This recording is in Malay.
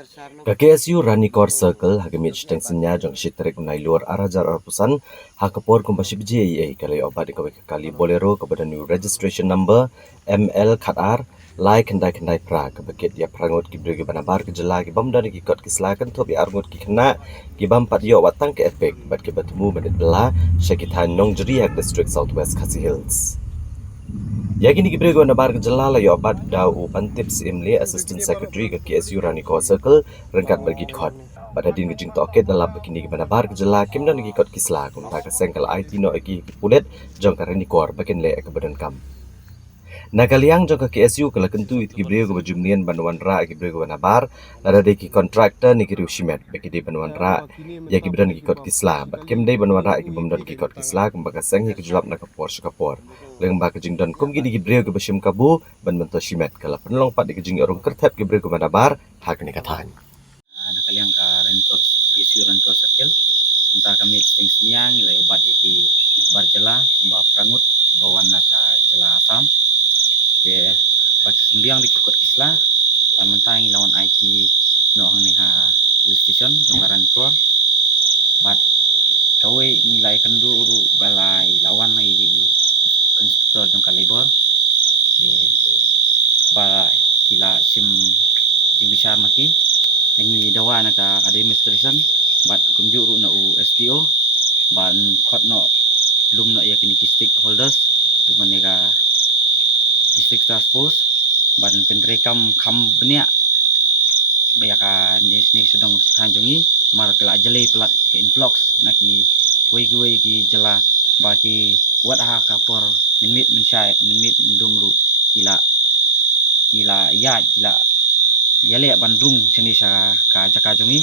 Ka KSU Ranikor Circle hagamit stengsinya jong shitrik nailur arajar arpusan hakapor kumbasib JEA kali obat kali bolero kepada new registration number ML khatar lai kendai pra kebakit ya prangot kibri banabar kejela kibam dan kikot kislakan tobi arngot kikena kibam pat yo watang ke efek bat kibatmu menit bela syakitan nong jeriak district southwest Khasi Hills. Yakini kibrego na bar jalala yo abad dau pantip simle assistant secretary ke KSU Ranikor Circle rengkat bergit khot. Pada din gejing toket dalam begini gimana bar jala kim dan gikot kisla kum ta kesengkal IT no eki pulet jong ka Ranikor bakin le ke badan kam. Nakaliang jong ke KSU kala kentu it kibrego bajumnian banwan ra kibrego na bar ada de ki kontraktor ni kiru shimet bagi di banwan ra ya kibran gikot kisla bat kim dei banwan ra ki bumdan gikot kisla kum baka seng ki julap na kapor leng ba kejing don kum gini kibrego bashim kabu ban mento shimet kala penlong pat di kejing orong kertep kibrego na bar hak ni kathan. Nakaliang ka Ranikor KSU Ranikor Circle entah kami steng seniang ilai obat ki barjala kumba prangut bawan nasa jela asam ke bagi sembiang di kekot kisla pamentang lawan IT no ang ni ha police station jong Ranikor bat kawe nilai kenduru balai lawan lagi inspektor jong kalibor ke balai kila sim jing besar maki ngi dawa na ka administration bat kunjuru na u SDO ban khot no lum no yakini stakeholders dumane ka district task force ban penrekam kham benya bayaka ni sedang tanjungi mar kala jale plat ke influx naki wei ki jala baki wat ha kapor minmit mensyai minmit mendumru kila ya kila yale bandung sini sa ka jaka jungi